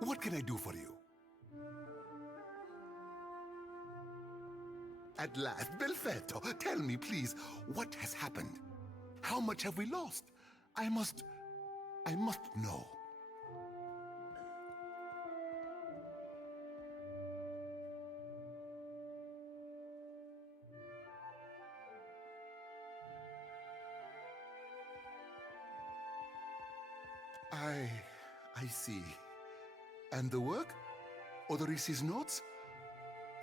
What can I do for you? At last, Belfetto, tell me, please, what has happened? How much have we lost? I must know. I see. And the work? Odorisi's notes?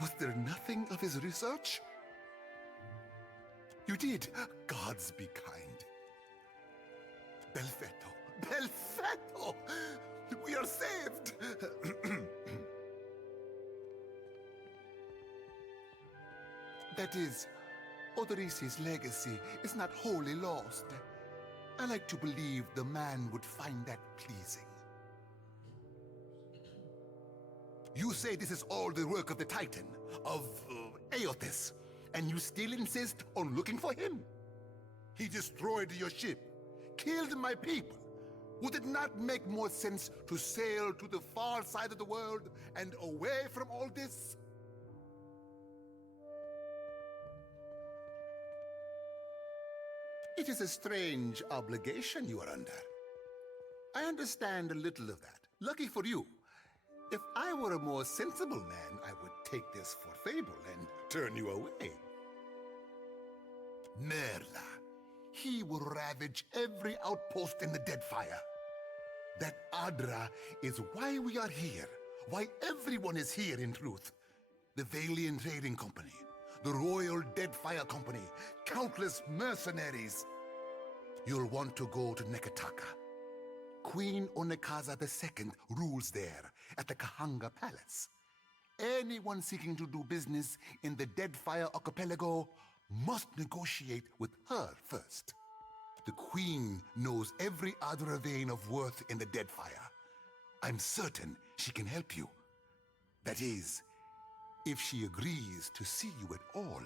Was there nothing of his research? You did. Gods be kind. Belfetto! Belfetto! We are saved! That is, Odorisi's legacy is not wholly lost. I like to believe the man would find that pleasing. You say this is all the work of the Titan, of Ep8, and you still insist on looking for him? He destroyed your ship, killed my people. Would it not make more sense to sail to the far side of the world and away from all this? It is a strange obligation you are under. I understand a little of that. Lucky for you. If I were a more sensible man, I would take this for fable and turn you away. Merla. He will ravage every outpost in the Deadfire. That Adra is why we are here, why everyone is here in truth. The Valiant Trading Company, the Royal Deadfire Company, countless mercenaries. You'll want to go to Nekataka. Queen Onekaza II rules there at the Kahanga Palace. Anyone seeking to do business in the Deadfire archipelago must negotiate with her first. The Queen knows every Adra vein of worth in the Deadfire. I'm certain she can help you. That is, if she agrees to see you at all.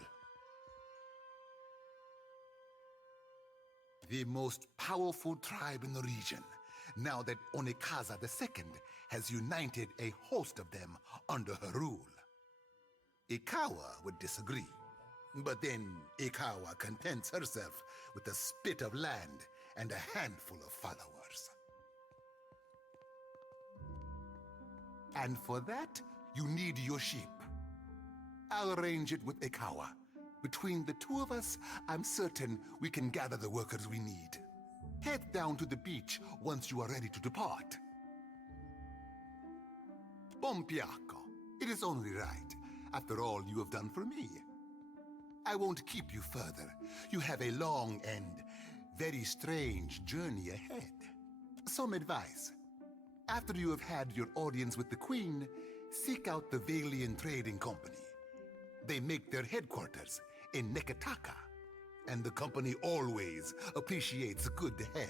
The most powerful tribe in the region, now that Onekaza II has united a host of them under her rule. Ikawa would disagree, but then Ikawa contents herself with a spit of land and a handful of followers. And for that, you need your sheep. I'll arrange it with Ikawa. Between the two of us, I'm certain we can gather the workers we need. Head down to the beach once you are ready to depart. Pompiaco, it is only right, after all you have done for me. I won't keep you further. You have a long and very strange journey ahead. Some advice. After you have had your audience with the Queen, seek out the Valiant Trading Company. They make their headquarters in Nekataka, and the company always appreciates good help.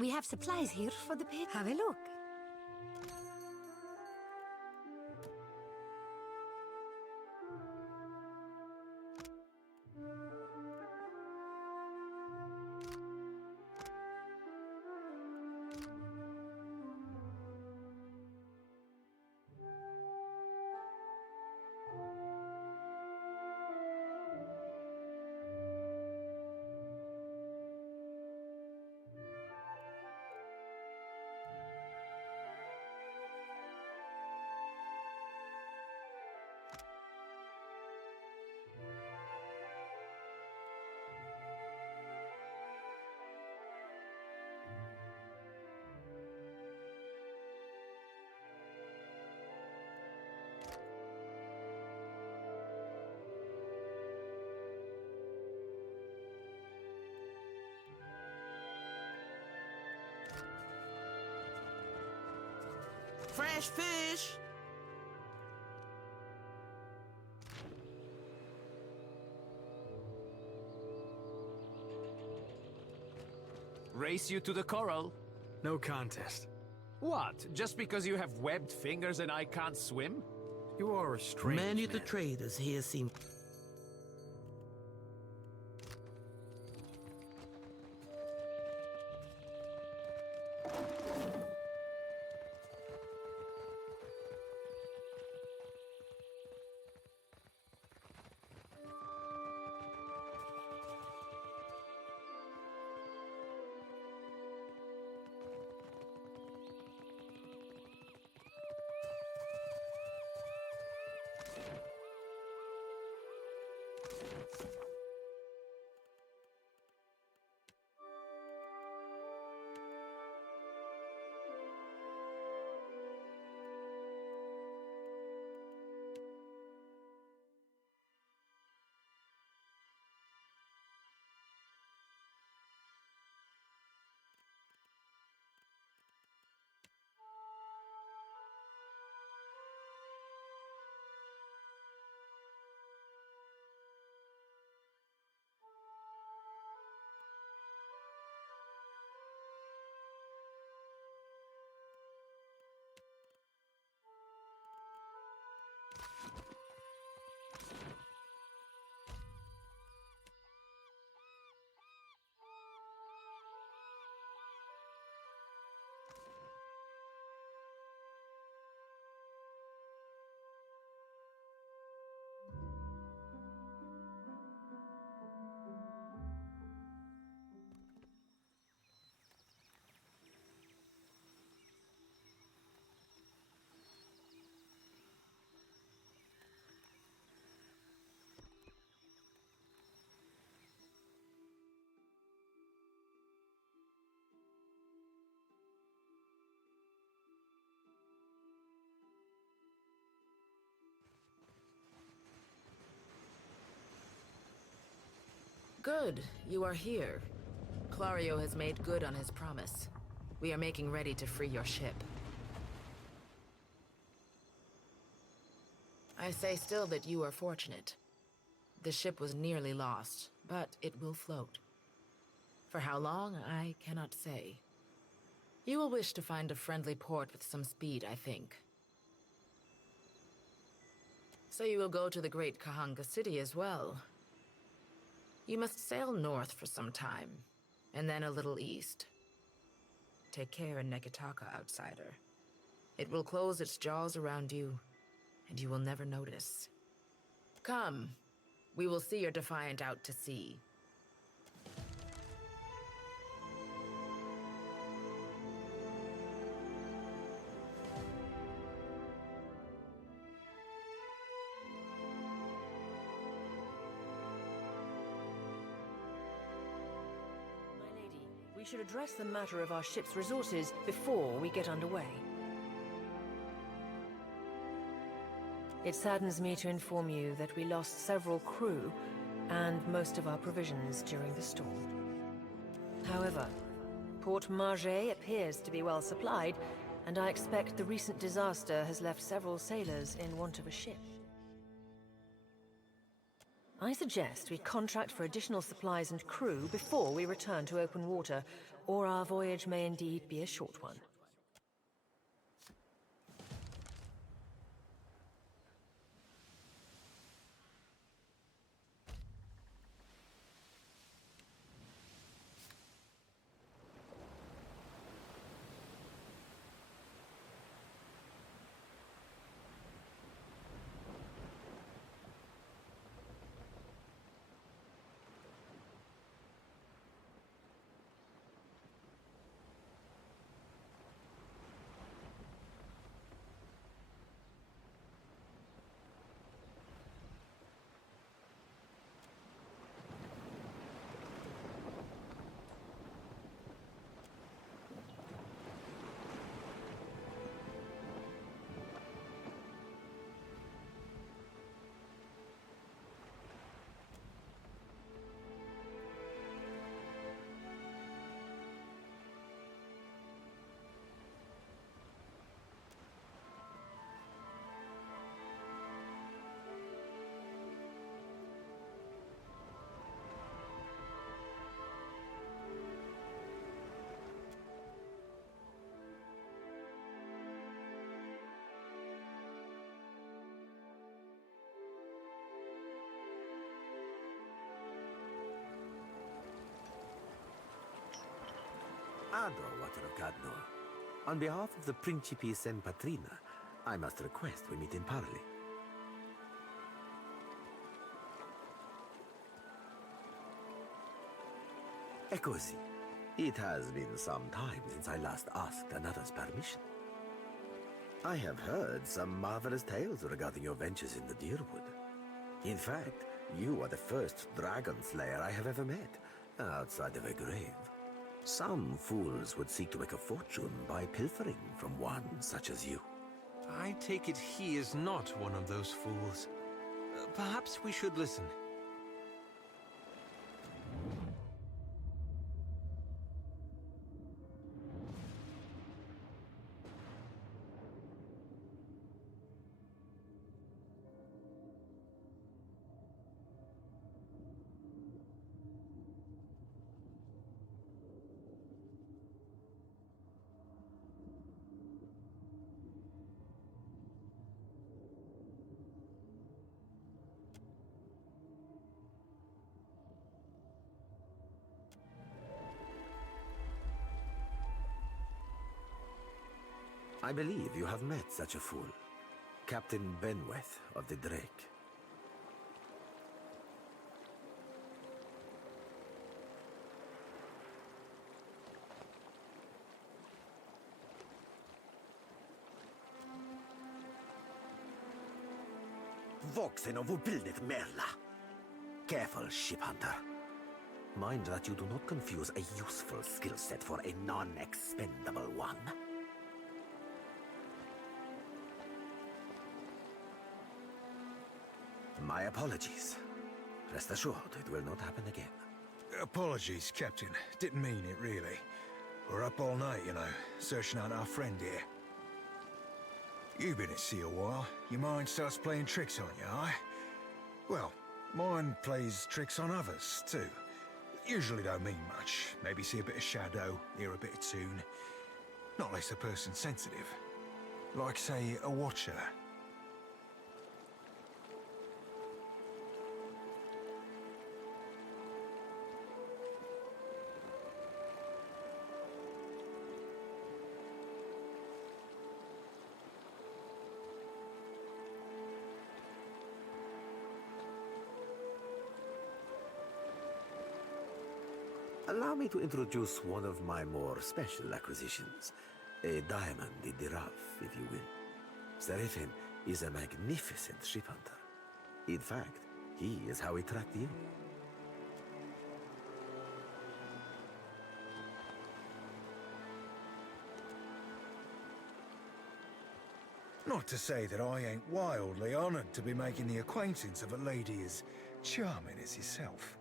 We have supplies here for the pit. Have a look. Fresh fish! Race you to the coral? No contest. What? Just because you have webbed fingers and I can't swim? You are a strange Many of the man. traders here seem... Good, you are here. Clario has made good on his promise. We are making ready to free your ship. I say still that you are fortunate. The ship was nearly lost, but it will float. For how long, I cannot say. You will wish to find a friendly port with some speed, I think. So you will go to the great Kahanga city as well. You must sail north for some time, and then a little east. Take care in Nekitaka, outsider. It will close its jaws around you, and you will never notice. Come, we will see your defiant out to sea. We should address the matter of our ship's resources before we get underway. It saddens me to inform you that we lost several crew and most of our provisions during the storm. However, Port Margé appears to be well supplied, and I expect the recent disaster has left several sailors in want of a ship. I suggest we contract for additional supplies and crew before we return to open water, or our voyage may indeed be a short one. Ado, Waterocadno. On behalf of the Principes and Patrina, I must request we meet in parley. E così. It has been some time since I last asked another's permission. I have heard some marvelous tales regarding your ventures in the Deerwood. In fact, you are the first dragon slayer I have ever met, outside of a grave. Some fools would seek to make a fortune by pilfering from one such as you. I take it he is not one of those fools. Perhaps we should listen. I believe you have met such a fool. Captain Benweth of the Drake. Voxen of Ubildet Merla. Careful, ship hunter. Mind that you do not confuse a useful skill set for a non-expendable one. My apologies. Rest assured, it will not happen again. Apologies, Captain. Didn't mean it, really. We're up all night, you know, searching out our friend here. You've been at sea a while. Your mind starts playing tricks on you, aye? Well, mine plays tricks on others, too. Usually don't mean much. Maybe see a bit of shadow, hear a bit of tune. Not unless the person's sensitive. Like, say, a watcher. Allow me to introduce one of my more special acquisitions. A diamond in the rough, if you will. Seraphin is a magnificent ship hunter. In fact, he is how we tracked you. Not to say that I ain't wildly honored to be making the acquaintance of a lady as charming as yourself.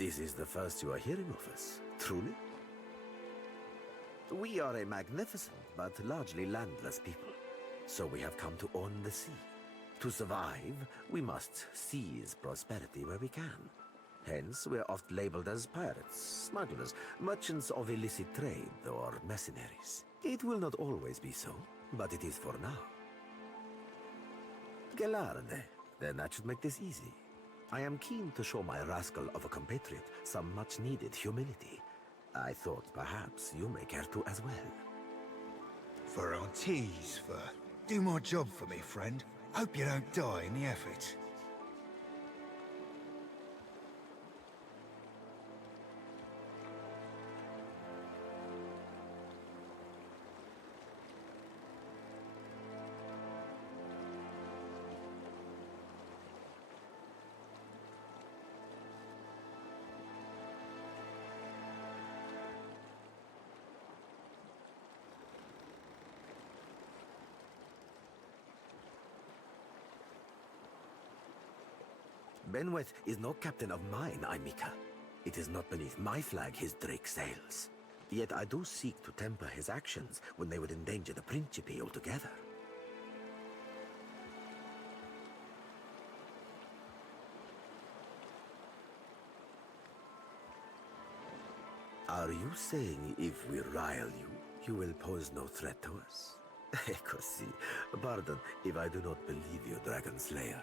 This is the first you are hearing of us, truly? We are a magnificent but largely landless people, so we have come to own the sea. To survive, we must seize prosperity where we can. Hence, we are oft labeled as pirates, smugglers, merchants of illicit trade, or mercenaries. It will not always be so, but it is for now. Gelarde, then that should make this easy. I am keen to show my rascal of a compatriot some much-needed humility. I thought perhaps you may care to as well. For Auntie's, for do my job for me, friend. Hope you don't die in the effort. Benweth is no captain of mine, Aimika. It is not beneath my flag his drake sails. Yet I do seek to temper his actions when they would endanger the Principe altogether. Are you saying if we rile you, you will pose no threat to us? Così. Pardon if I do not believe you, Dragon Slayer.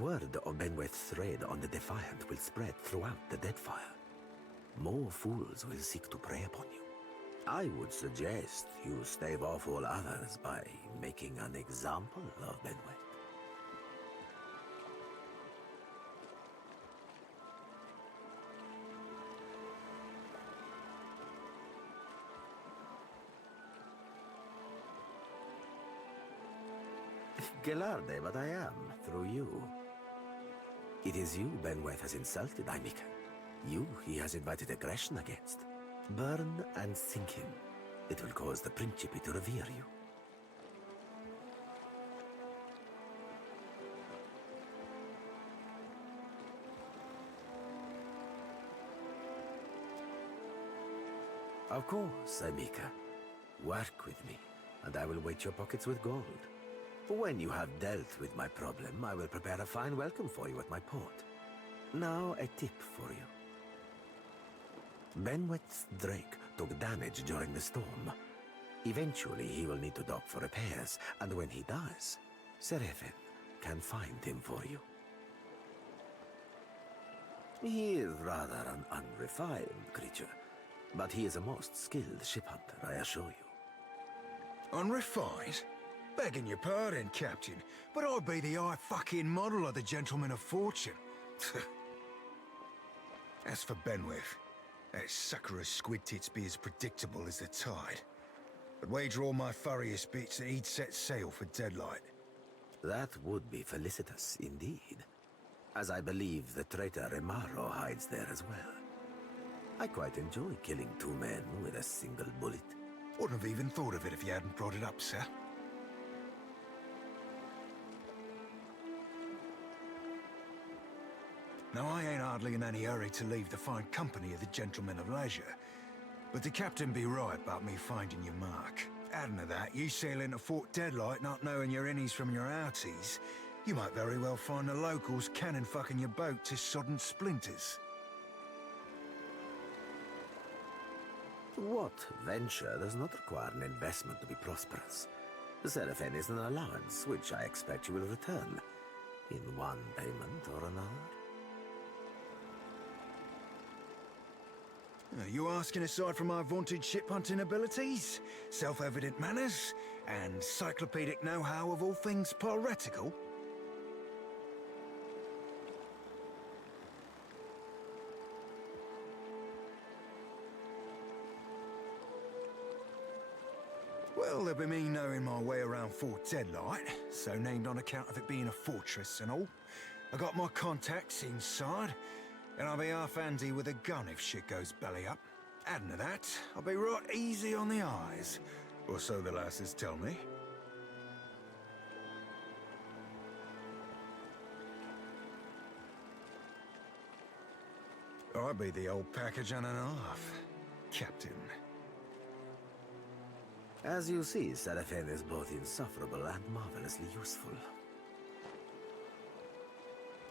Word of Benweth's raid on the Defiant will spread throughout the Deadfire. More fools will seek to prey upon you. I would suggest you stave off all others by making an example of Benweth. Gelarde, but I am, through you. It is you Benweth has insulted, Aimika. You he has invited aggression against. Burn and sink him. It will cause the Principe to revere you. Of course, Aimika. Work with me, and I will weight your pockets with gold. When you have dealt with my problem, I will prepare a fine welcome for you at my port. Now, a tip for you. Benweth's drake took damage during the storm. Eventually, he will need to dock for repairs, and when he does, Seraphin can find him for you. He is rather an unrefined creature, but he is a most skilled ship hunter, I assure you. Unrefined? Begging your pardon, Captain, but I'd be the fucking model of the Gentleman of Fortune. As for Benweth, that sucker of squid tits be as predictable as the tide. I'd wager all my furriest bits that he'd set sail for Deadlight. That would be felicitous indeed, as I believe the traitor Remaro hides there as well. I quite enjoy killing 2 men with a single bullet. Wouldn't have even thought of it if you hadn't brought it up, sir. Now, I ain't hardly in any hurry to leave the fine company of the Gentlemen of Leisure, but the captain be right about me finding your mark. Adding to that, you sail into Fort Deadlight not knowing your innies from your outies, you might very well find the locals cannon fucking your boat to sodden splinters. What venture does not require an investment to be prosperous? The Seraphin is an allowance, which I expect you will return, in one payment or another. You asking aside from my vaunted ship-hunting abilities, self-evident manners, and encyclopedic know-how of all things piratical? Well, there'll be me knowing my way around Fort Deadlight, so named on account of it being a fortress and all. I got my contacts inside, and I'll be half handy with a gun if shit goes belly up. Adding to that, I'll be right easy on the eyes, or so the lasses tell me. I'll be the old package and a half, Captain. As you see, Seraphine is both insufferable and marvelously useful.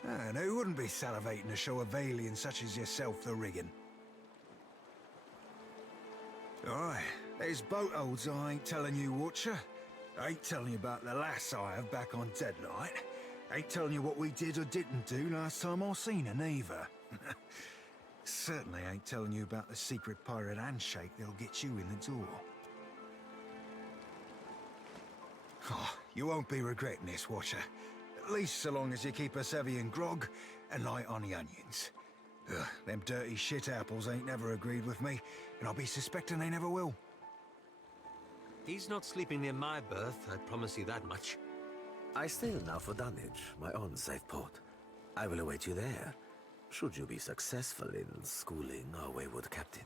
And who wouldn't be salivating to show a Valian such as yourself the rigging? Aye, there's boat holds I ain't telling you, Watcher. I ain't telling you about the lass I have back on Deadlight. Ain't telling you what we did or didn't do last time I seen her, neither. Certainly ain't telling you about the secret pirate handshake that'll get you in the door. Oh, you won't be regretting this, Watcher. At least so long as you keep us heavy in grog and light on the onions. Ugh, them dirty shit apples ain't never agreed with me, and I'll be suspecting they never will. He's not sleeping near my berth, I promise you that much. I sail now for Dunwich, my own safe port. I will await you there, should you be successful in schooling our wayward captain.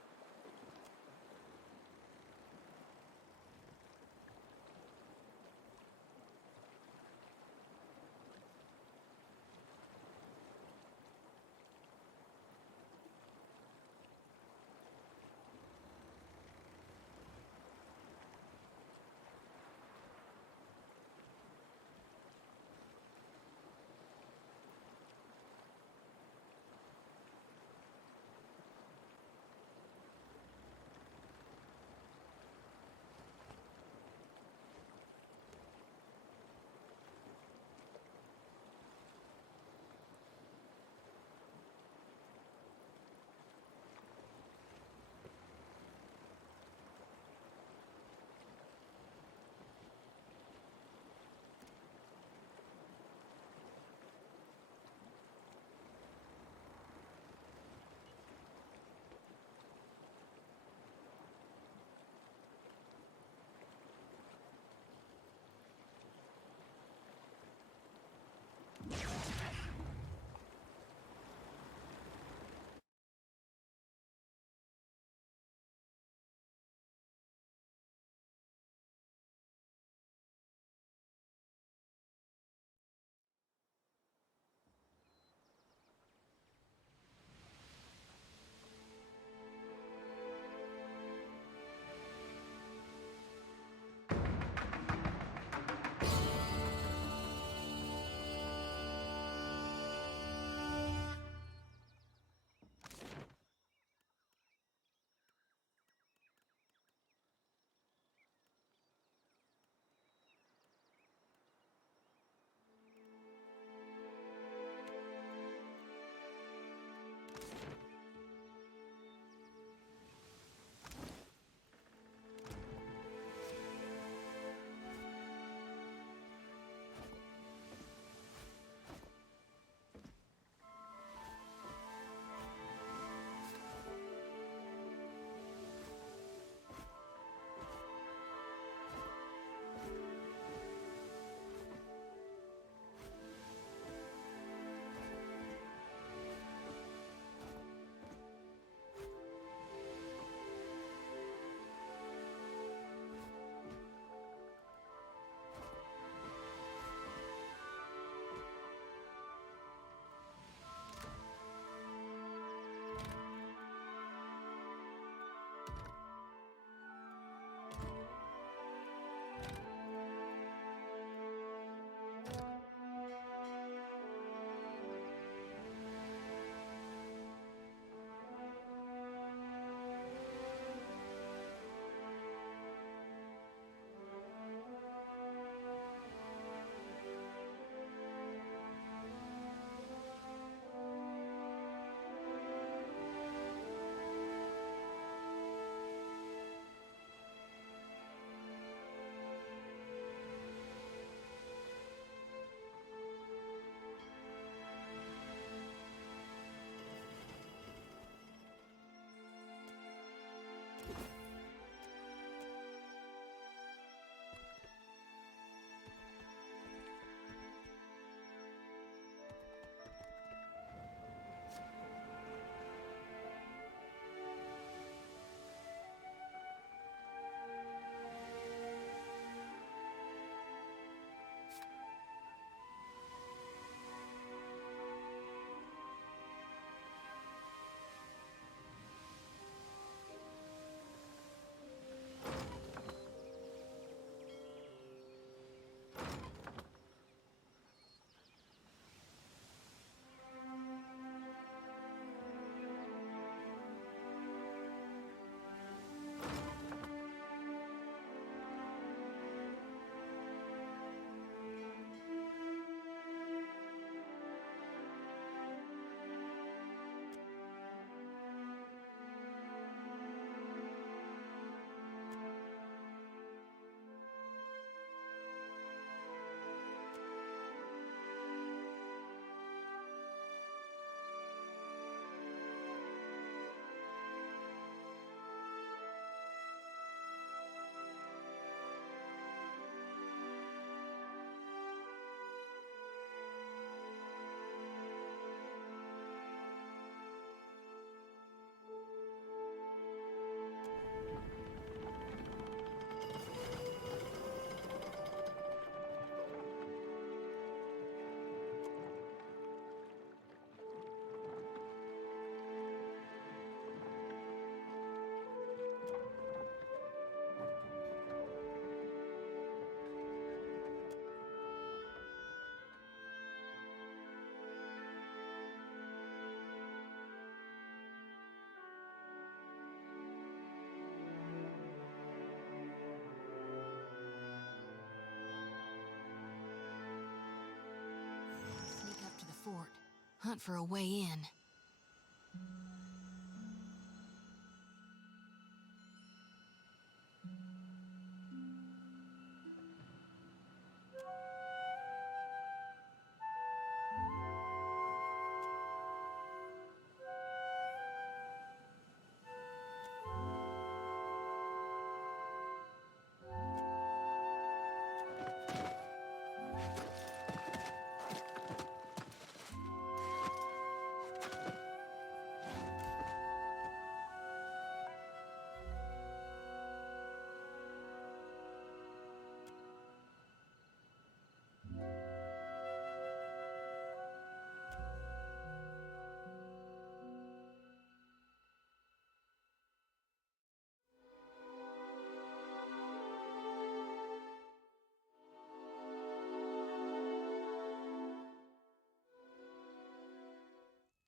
fort. Hunt for a way in.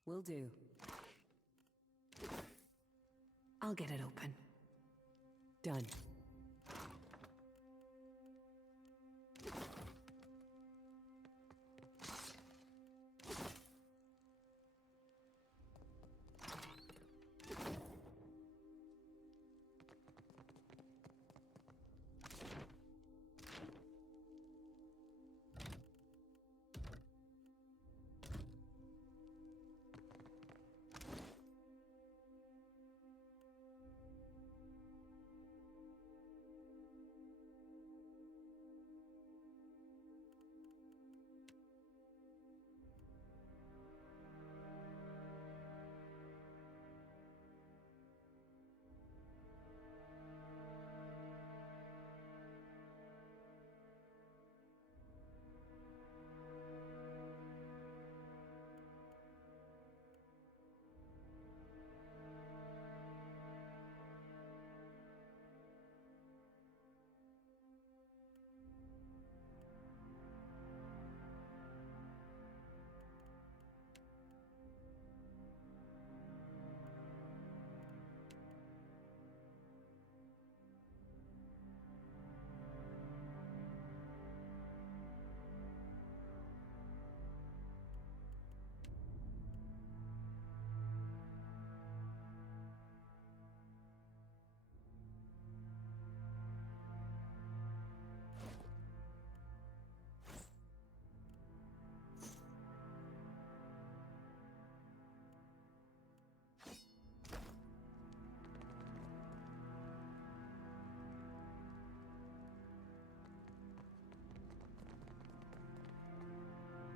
Will do. I'll get it open. Done.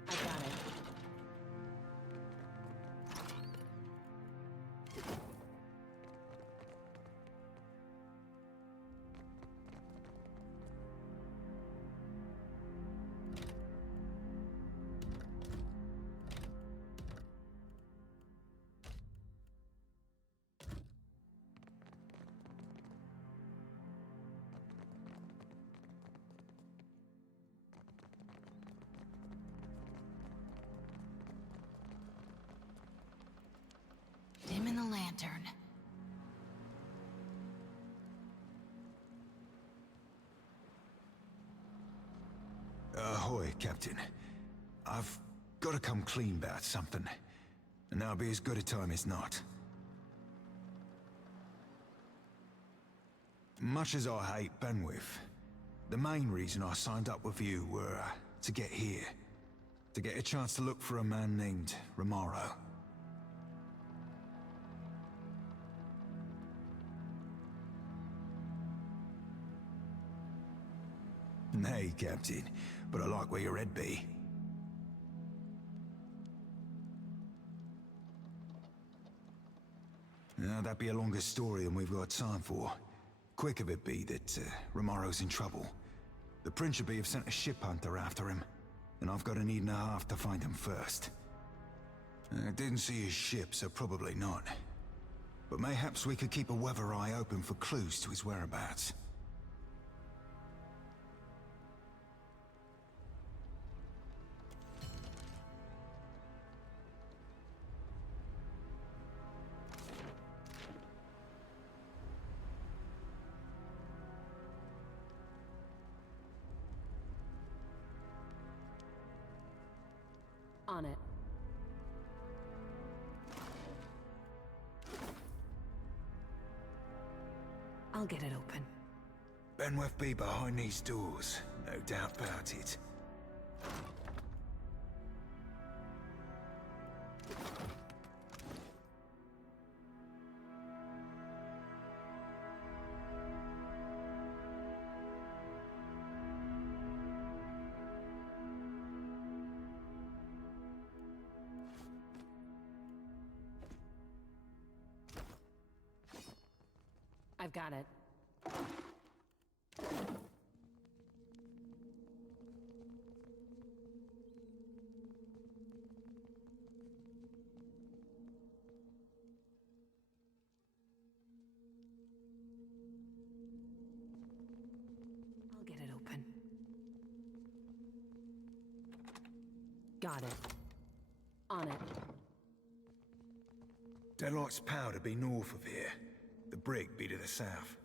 I got it. Dim in the lantern. Ahoy, Captain. I've got to come clean about something, and that'll be as good a time as not. Much as I hate Benwith, the main reason I signed up with you were to get here. To get a chance to look for a man named Romaro. Nay, Captain, but I like where your head be. Now, that'd be a longer story than we've got time for. Quick of it be that Romaro's in trouble. The Principe have sent a ship hunter after him, and I've got an evening and a half to find him first. I didn't see his ship, so probably not. But mayhaps we could keep a weather eye open for clues to his whereabouts. On it. I'll get it open. Benworth be behind these doors, no doubt about it. I've got it. I'll get it open. Got it. On it. Deadlight's power to be north of here. The brig be to the south.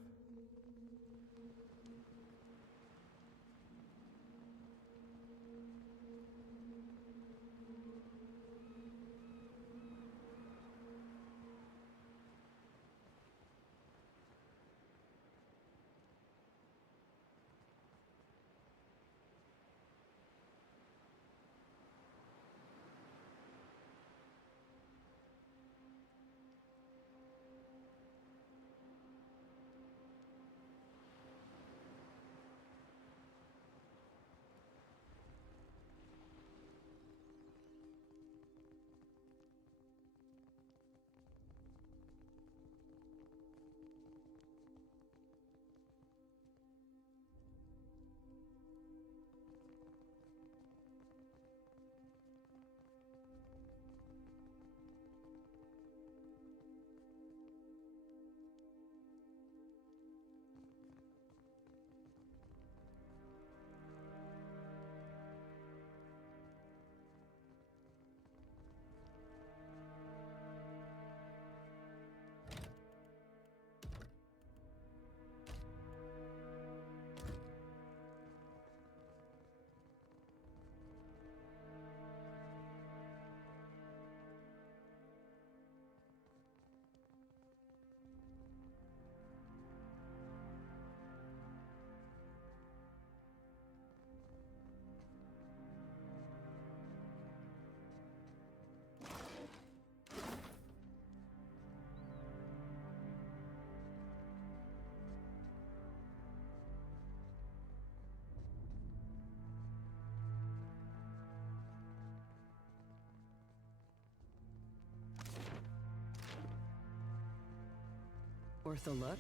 Worth a look?